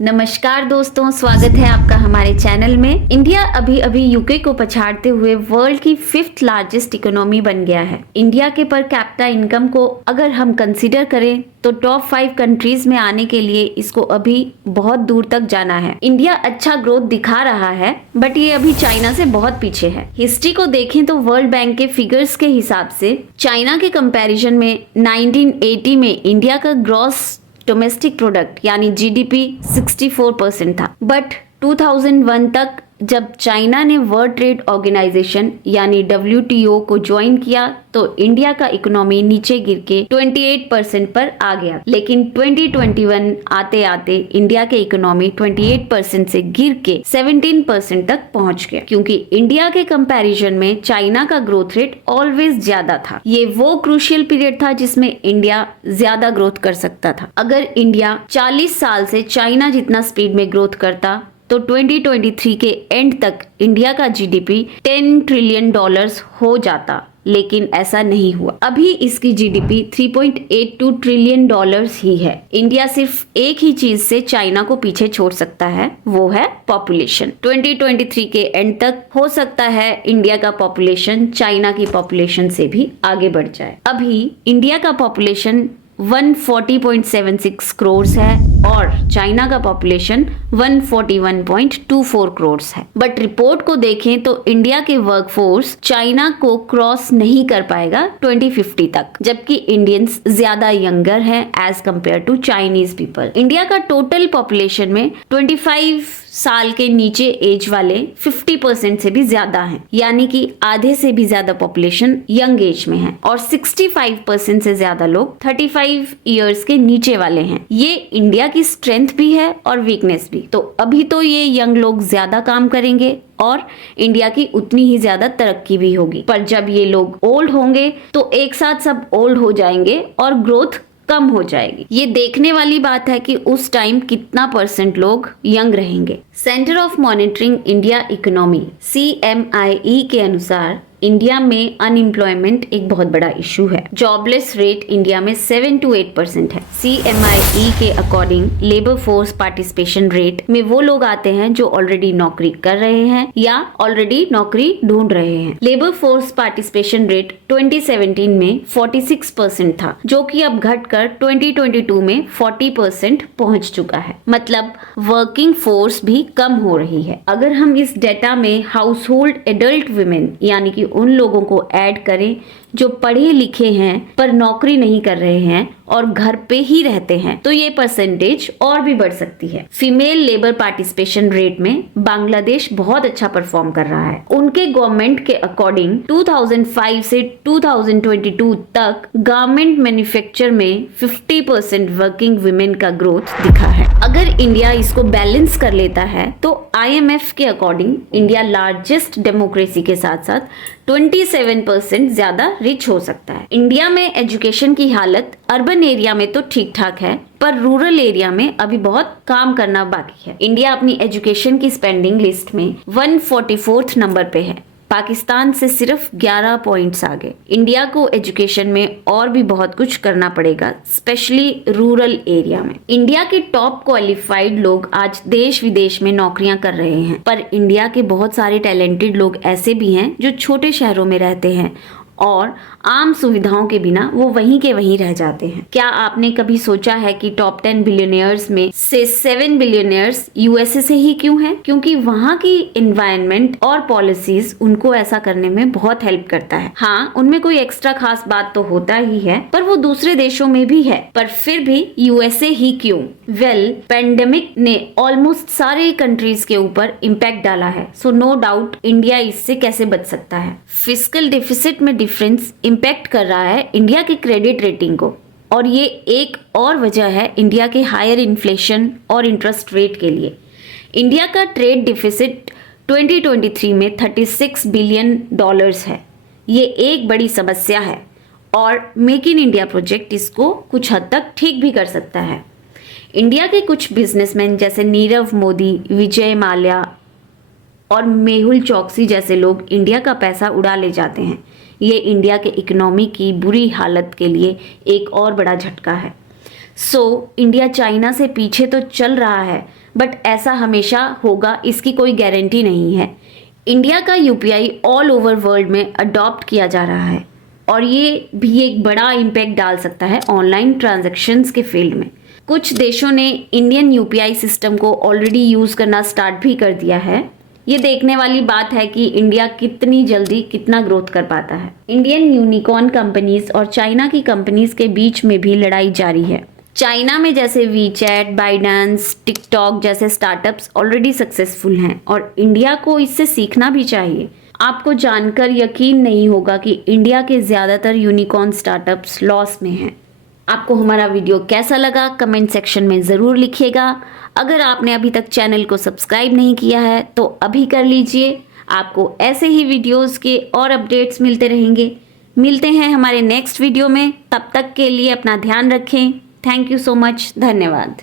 नमस्कार दोस्तों, स्वागत है आपका हमारे चैनल में। इंडिया अभी अभी यूके को पछाड़ते हुए वर्ल्ड की 5th लार्जेस्ट इकोनॉमी बन गया है। इंडिया के पर कैपिटा इनकम को अगर हम कंसीडर करें तो टॉप 5 कंट्रीज में आने के लिए इसको अभी बहुत दूर तक जाना है। इंडिया अच्छा ग्रोथ दिखा रहा है, बट ये अभी चाइना से बहुत पीछे है। हिस्ट्री को देखें तो वर्ल्ड बैंक के फिगर्स के हिसाब से चाइना के कंपैरिजन में 1980 में इंडिया का ग्रॉस डोमेस्टिक प्रोडक्ट यानी जीडीपी 64% था, बट 2001 तक जब चाइना ने वर्ल्ड ट्रेड ऑर्गेनाइजेशन यानी WTO को ज्वाइन किया तो इंडिया का इकोनॉमी नीचे गिर के 28% पर आ गया। लेकिन 2021 आते आते इंडिया के इकोनॉमी 28% से गिर के 17% तक पहुंच गया, क्योंकि इंडिया के कंपैरिजन में चाइना का ग्रोथ रेट ऑलवेज ज्यादा था। ये वो क्रूशियल पीरियड था जिसमें इंडिया ज्यादा ग्रोथ कर सकता था। अगर इंडिया 40 साल से चाइना जितना स्पीड में ग्रोथ करता तो 2023 के एंड तक इंडिया का जीडीपी $10 ट्रिलियन हो जाता, लेकिन ऐसा नहीं हुआ। अभी इसकी जीडीपी $3.82 ट्रिलियन ही है। इंडिया सिर्फ एक ही चीज से चाइना को पीछे छोड़ सकता है, वो है पॉपुलेशन। 2023 के एंड तक हो सकता है इंडिया का पॉपुलेशन चाइना की पॉपुलेशन से भी आगे बढ़ जाए। अभी इंडिया का पॉपुलेशन 140.76 करोड़ है और चाइना का पॉपुलेशन 141.24 करोड़ है। बट रिपोर्ट को देखें तो इंडिया के वर्कफोर्स चाइना को क्रॉस नहीं कर पाएगा 2050 तक, जबकि इंडियंस ज्यादा यंगर हैं age compare to Chinese people. India का टोटल पॉपुलेशन में 25 साल के नीचे एज वाले 50% से भी ज्यादा हैं, यानी कि आधे से भी ज्यादा पॉपुलेशन यंग एज में है और 65% से ज्यादा लोग 35 इयर्स के नीचे वाले हैं। ये इंडिया की स्ट्रेंथ भी है और वीकनेस भी। तो अभी तो ये यंग लोग ज्यादा काम करेंगे और इंडिया की उतनी ही ज्यादा तरक्की भी होगी, पर जब ये लोग ओल्ड होंगे तो एक साथ सब ओल्ड हो जाएंगे और ग्रोथ कम हो जाएगी। ये देखने वाली बात है कि उस टाइम कितना % लोग यंग रहेंगे। Centre of monitoring India economy CMIE के अनुसार इंडिया में अनएम्प्लॉयमेंट एक बहुत बड़ा इशू है। जॉबलेस रेट इंडिया में 7 to 8% है। CMIE के according labour force participation rate में वो लोग आते हैं जो ऑलरेडी नौकरी कर रहे हैं या ऑलरेडी नौकरी ढूंढ रहे हैं। लेबर फोर्स पार्टिसिपेशन रेट 2017 में 46% था, जो कि अब घटकर 2022 में 40% पहुंच चुका है। मतलब वर्किंग फोर्स भी कम हो रही है। अगर हम इस डेटा में हाउस होल्ड एडल्ट वुमेन यानी कि उन लोगों को ऐड करें जो पढ़े लिखे हैं पर नौकरी नहीं कर रहे हैं और घर पे ही रहते हैं, तो ये परसेंटेज और भी बढ़ सकती है। फीमेल लेबर पार्टिसिपेशन रेट में बांग्लादेश बहुत अच्छा परफॉर्म कर रहा है। उनके गवर्नमेंट के अकॉर्डिंग 2005 से 2022 तक गारमेंट मैन्युफैक्चर में 50% वर्किंग वुमेन का ग्रोथ दिखा है। अगर इंडिया इसको बैलेंस कर लेता है तो IMF के अकॉर्डिंग इंडिया लार्जेस्ट डेमोक्रेसी के साथ साथ 27% ज्यादा रिच हो सकता है। इंडिया में एजुकेशन की हालत अर्बन एरिया में तो ठीक ठाक है, पर रूरल एरिया में अभी बहुत काम करना बाकी है। इंडिया अपनी एजुकेशन की स्पेंडिंग लिस्ट में 144th नंबर पे है, पाकिस्तान से सिर्फ 11 पॉइंट्स आगे। इंडिया को एजुकेशन में और भी बहुत कुछ करना पड़ेगा, स्पेशली रूरल एरिया में। इंडिया के टॉप क्वालिफाइड लोग आज देश विदेश में नौकरियां कर रहे हैं, पर इंडिया के बहुत सारे टैलेंटेड लोग ऐसे भी हैं जो छोटे शहरों में रहते हैं और आम सुविधाओं के बिना वो वहीं के वहीं रह जाते हैं। क्या आपने कभी सोचा है कि टॉप 10 बिलियनियर्स में से 7 बिलियनियर्स USA से ही क्यों हैं? क्योंकि वहाँ की एनवायरनमेंट और पॉलिसीज उनको ऐसा करने में बहुत हेल्प करता है। हाँ, उनमें कोई एक्स्ट्रा खास बात तो होता ही है, पर वो दूसरे देशों में भी है, पर फिर भी USA ही क्यों? पेंडेमिक ने ऑलमोस्ट सारे कंट्रीज के ऊपर इम्पैक्ट डाला है, सो नो डाउट इंडिया इससे कैसे बच सकता है। फिस्कल डेफिसिट में डिफरेंस इम्पैक्ट कर रहा है इंडिया के क्रेडिट रेटिंग को, और ये एक और वजह है इंडिया के हायर इन्फ्लेशन और इंटरेस्ट रेट के लिए। इंडिया का ट्रेड डिफिसिट 2023 में $36 बिलियन है। ये एक बड़ी समस्या है और मेक इन इंडिया प्रोजेक्ट इसको कुछ हद तक ठीक भी कर सकता है। इंडिया के कुछ बिजनेसमैन जैसे नीरव मोदी, विजय माल्या और मेहुल चौकसी जैसे लोग इंडिया का पैसा उड़ा ले जाते हैं। ये इंडिया के इकोनॉमी की बुरी हालत के लिए एक और बड़ा झटका है। इंडिया चाइना से पीछे तो चल रहा है, बट ऐसा हमेशा होगा इसकी कोई गारंटी नहीं है। इंडिया का यूपीआई ऑल ओवर वर्ल्ड में अडॉप्ट किया जा रहा है और ये भी एक बड़ा इम्पैक्ट डाल सकता है ऑनलाइन ट्रांजैक्शंस के फील्ड में। कुछ देशों ने इंडियन यूपीआई सिस्टम को ऑलरेडी यूज़ करना स्टार्ट भी कर दिया है। ये देखने वाली बात है कि इंडिया कितनी जल्दी कितना ग्रोथ कर पाता है। इंडियन यूनिकॉर्न कंपनीज और चाइना की कंपनीज के बीच में भी लड़ाई जारी है। चाइना में जैसे वीचैट, बाइडेंस, टिकटॉक जैसे स्टार्टअप्स ऑलरेडी सक्सेसफुल हैं और इंडिया को इससे सीखना भी चाहिए। आपको जानकर यकीन नहीं होगा कि इंडिया के ज़्यादातर यूनिकॉर्न स्टार्टअप्स लॉस में हैं। आपको हमारा वीडियो कैसा लगा कमेंट सेक्शन में ज़रूर लिखिएगा। अगर आपने अभी तक चैनल को सब्सक्राइब नहीं किया है तो अभी कर लीजिए। आपको ऐसे ही वीडियोस के और अपडेट्स मिलते रहेंगे। मिलते हैं हमारे नेक्स्ट वीडियो में, तब तक के लिए अपना ध्यान रखें। थैंक यू सो मच, धन्यवाद।